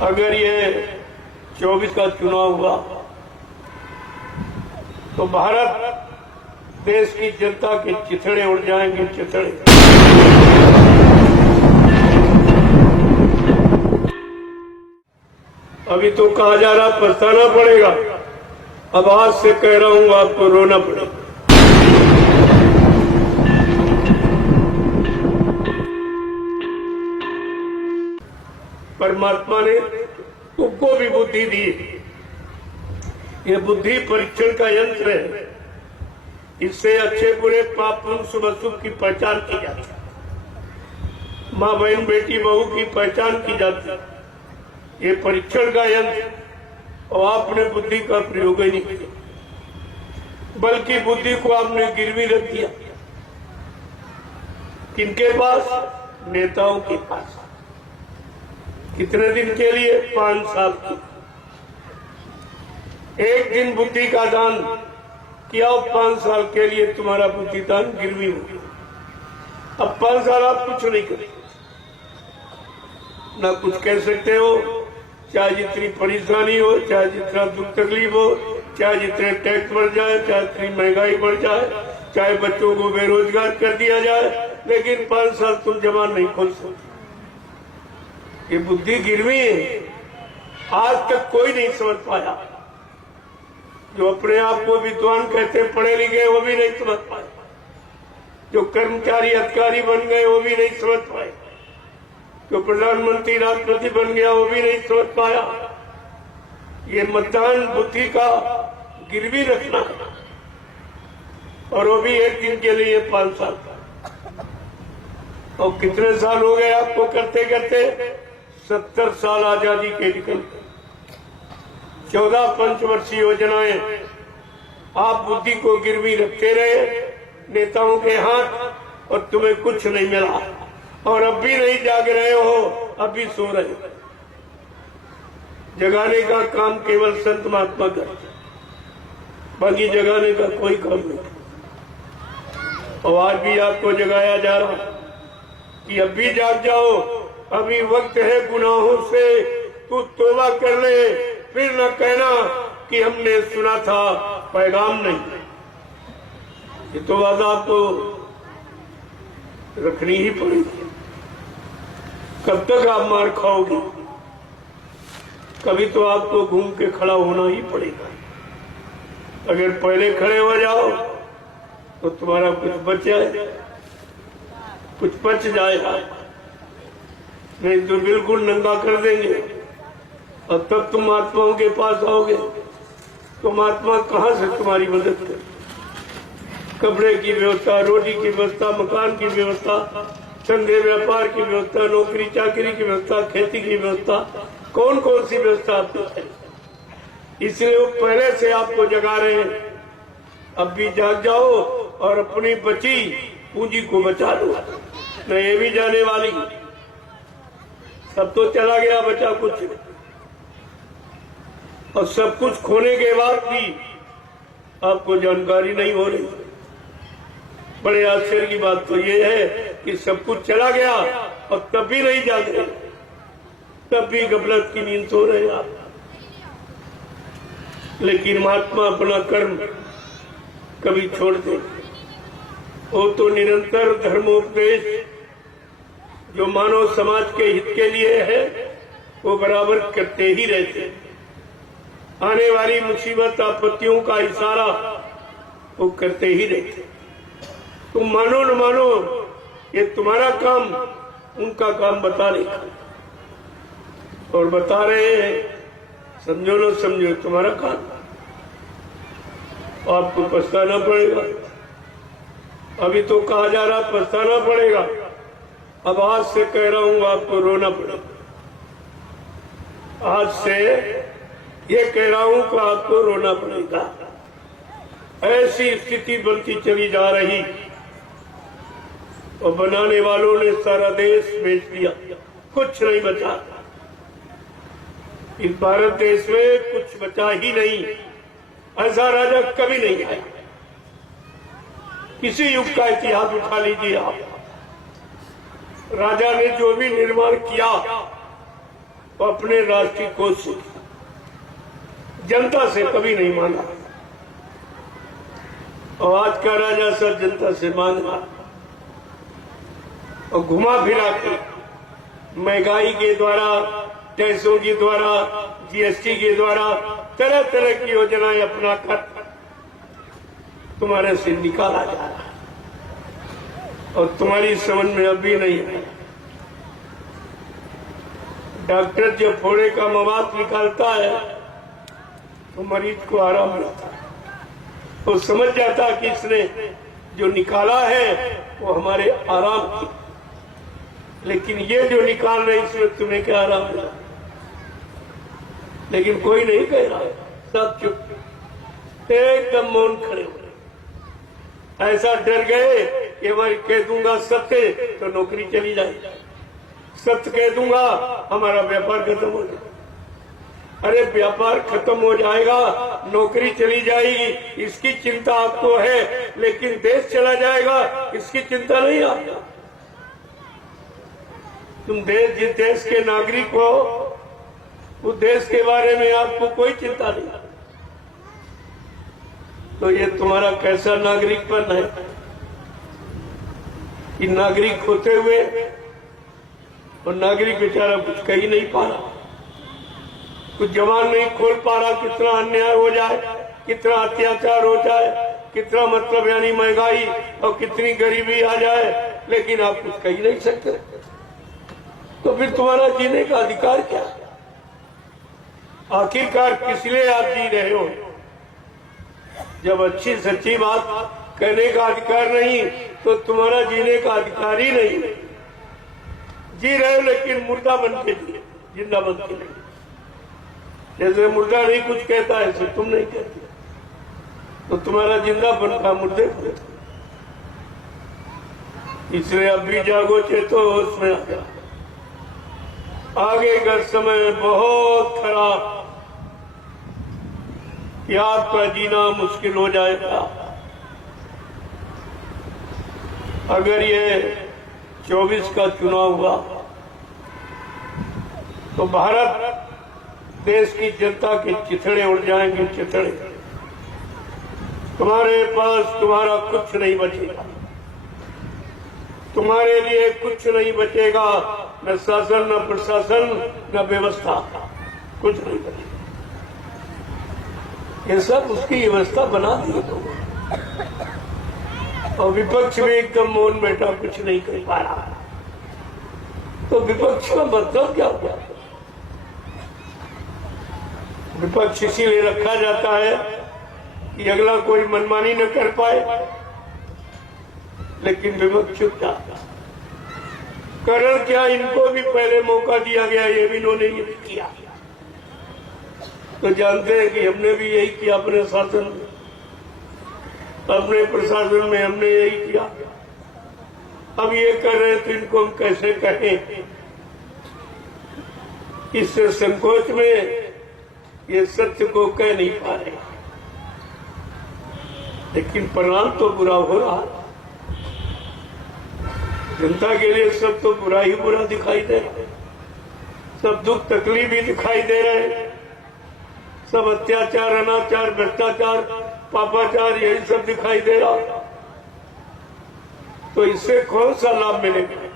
अगर ये 24 का चुनाव हुआ तो भारत देश की जनता के चिथड़े उड़ जाएंगे, चिथड़े। अभी तो कहा जा रहा पछताना पड़ेगा, अब आज से कह रहा हूं आपको रोना पड़ेगा। परमात्मा ने तुमको भी बुद्धि दी। ये बुद्धि परीक्षण का यंत्र है, इससे अच्छे बुरे पाप पुण्य शुभ अशुभ की पहचान की जाती है, माँ बहन बेटी बहू की पहचान की जाती है। ये परीक्षण का यंत्र, और आपने बुद्धि का प्रयोग ही नहीं किया, बल्कि बुद्धि को आपने गिरवी रख दिया। किनके पास? नेताओं के पास। कितने दिन के लिए? 5 साल की। एक दिन बुद्धि का दान किया, 5 साल के लिए तुम्हारा बुद्धि दान गिरवी हो गया। अब 5 साल आप कुछ नहीं करते, ना कुछ कह सकते हो, चाहे जितनी परेशानी हो, चाहे जितना दुख तकलीफ हो, चाहे जितने टैक्स बढ़ जाए, चाहे जितनी महंगाई बढ़ जाए, चाहे बच्चों को बेरोजगार कर दिया जाए, लेकिन 5 साल तुम जबान नहीं खोल सकते। ये बुद्धि गिरवी है, आज तक कोई नहीं समझ पाया। जो अपने आप को विद्वान कहते पढ़े लिखे, वो भी नहीं समझ पाए। जो कर्मचारी अधिकारी बन गए, वो भी नहीं समझ पाए। जो प्रधानमंत्री राष्ट्रपति बन गया, वो भी नहीं समझ पाया। ये मतदान बुद्धि का गिरवी रखना, और वो भी एक दिन के लिए 5 साल का। और कितने साल हो गए आपको करते करते? 70 साल आजादी के निकल गए। 14 पंचवर्षीय योजनाएं आप बुद्धि को गिरवी रखते रहे नेताओं के हाथ, और तुम्हें कुछ नहीं मिला। और अब भी नहीं जाग रहे हो, अब भी सो रहे हो। जगाने का काम केवल संत महात्मा करते, बाकी जगाने का कोई काम नहीं। और आज भी आपको जगाया जा रहा कि अब भी जाग जाओ, अभी वक्त है गुनाहों से तू तौबा कर ले, फिर न कहना कि हमने सुना था पैगाम नहीं। ये तो बात आपको रखनी ही पड़ेगी। कब तक आप मार खाओगे? कभी तो आपको घूम के खड़ा होना ही पड़ेगा। अगर पहले खड़े हो जाओ तो तुम्हारा कुछ बच जाए, कुछ बच जाएगा, नहीं तो बिल्कुल नंगा कर देंगे। और तब तुम महात्माओं के पास आओगे तो महात्मा कहाँ से तुम्हारी मदद करे? कपड़े की व्यवस्था, रोटी की व्यवस्था, मकान की व्यवस्था, धंधे व्यापार की व्यवस्था, नौकरी चाकरी की व्यवस्था, खेती की व्यवस्था, कौन कौन सी व्यवस्था आपको है? इसलिए वो पहले से आपको जगा रहे हैं। अब भी जाग जाओ और अपनी बची पूंजी को बचा लो, न ये भी जाने वाली। सब तो चला गया, बचा कुछ। और सब कुछ खोने के बाद भी आपको जानकारी नहीं हो रही। बड़े आश्चर्य की बात तो ये है कि सब कुछ चला गया और तब भी नहीं जाग रहे, तब भी गफलत की नींद सो रहे आप। लेकिन महात्मा अपना कर्म कभी छोड़ दे, वो तो निरंतर धर्मोपदेश जो मानव समाज के हित के लिए है वो बराबर करते ही रहते। आने वाली मुसीबत आपत्तियों का इशारा वो करते ही रहते। तुम मानो न मानो, ये तुम्हारा काम उनका काम बता नहीं, और बता रहे हैं, समझो न समझो तुम्हारा काम। आपको पछताना पड़ेगा। अभी तो कहा जा रहा पछताना पड़ेगा, अब आज से कह रहा हूं आपको रोना पड़ेगा। आज से ये कह रहा हूं कि आपको रोना पड़ेगा। ऐसी स्थिति बनती चली जा रही, और बनाने वालों ने सारा देश बेच दिया, कुछ नहीं बचा। इस भारत देश में कुछ बचा ही नहीं। ऐसा राजा कभी नहीं आया। किसी युग का इतिहास उठा लीजिए आप, राजा ने जो भी निर्माण किया और अपने राष्ट्रीय कोष से, जनता से कभी नहीं मांगा। और आज का राजा सब जनता से मांगा और घुमा फिरा के महंगाई के द्वारा, टैक्सों के द्वारा, जीएसटी के द्वारा तरह तरह की योजनाएं अपना कर तुम्हारे से निकाला जा रहा है और तुम्हारी समझ में अभी नहीं है। डॉक्टर जब फोड़े का मवाद निकालता है तो मरीज को आराम मिलता है, वो समझ जाता कि इसने जो निकाला है वो हमारे आराम की, लेकिन ये जो निकाल रहे इसमें तुम्हें क्या आराम मिला। लेकिन कोई नहीं कह रहा, सब चुप, एकदम मौन खड़े हुए। ऐसा डर गए कि मैं कह दूंगा सत्य तो नौकरी चली जाएगी, सत्य कह दूंगा हमारा व्यापार खत्म हो जाएगा। अरे व्यापार खत्म हो जाएगा, नौकरी चली जाएगी, इसकी चिंता आपको है, लेकिन देश चला जाएगा इसकी चिंता नहीं आपको। तुम जिस देश के नागरिक हो उस देश के बारे में आपको कोई चिंता नहीं। तो ये तुम्हारा कैसा नागरिकपन है कि नागरिक होते हुए और नागरिक बेचारा कुछ कह ही नहीं पा रहा, कुछ जबान नहीं खोल पा रहा। कितना अन्याय हो जाए, कितना अत्याचार हो जाए, कितना मतलब यानी महंगाई और कितनी गरीबी आ जाए, लेकिन आप कुछ कह ही नहीं सकते। तो फिर तुम्हारा जीने का अधिकार क्या? आखिरकार किस लिए आप जी रहे हो? जब अच्छी सच्ची बात कहने का अधिकार नहीं तो तुम्हारा जीने का अधिकार ही नहीं। जी रहे हो लेकिन मुर्दा बन के जिए, जिंदा बन के नहीं। जैसे मुर्दा नहीं कुछ कहता है, ऐसे तुम नहीं कहते, तो तुम्हारा जिंदा बन का मुर्दे को। इसलिए अब भी जागो, चेतो, उसमें आ जाओ। आगे का समय बहुत खराब, कि आपका जीना मुश्किल हो जाएगा। अगर ये 24 का चुनाव हुआ तो भारत देश की जनता के चिथड़े उड़ जाएंगे, चिथड़े। तुम्हारे पास तुम्हारा कुछ नहीं बचेगा, तुम्हारे लिए कुछ नहीं बचेगा, न शासन, न प्रशासन, न व्यवस्था, कुछ नहीं बचेगा। ये सब उसकी व्यवस्था बना दी लोगों, और विपक्ष में एकदम मौन बैठा, कुछ नहीं कर पा रहा। तो विपक्ष का मतलब क्या हुआ? विपक्ष इसीलिए रखा जाता है कि अगला कोई मनमानी न कर पाए, लेकिन विपक्ष चुप जाता। कारण क्या, इनको भी पहले मौका दिया गया, ये भी इन्होंने ये किया। तो जानते हैं कि हमने भी यही किया अपने शासन में, अपने प्रशासन में हमने यही किया। अब ये कर रहे तो इनको हम कैसे कहें? इस संकोच में ये सत्य को कह नहीं पा रहे, लेकिन परिणाम तो बुरा हो रहा। जनता के लिए सब तो बुरा ही बुरा दिखाई दे रहा है, सब दुख तकलीफ ही दिखाई दे रहे हैं, सब अत्याचार, अनाचार, भ्रष्टाचार, पापाचार, यही सब दिखाई दे रहा। तो इससे कौन सा लाभ मिलेगा?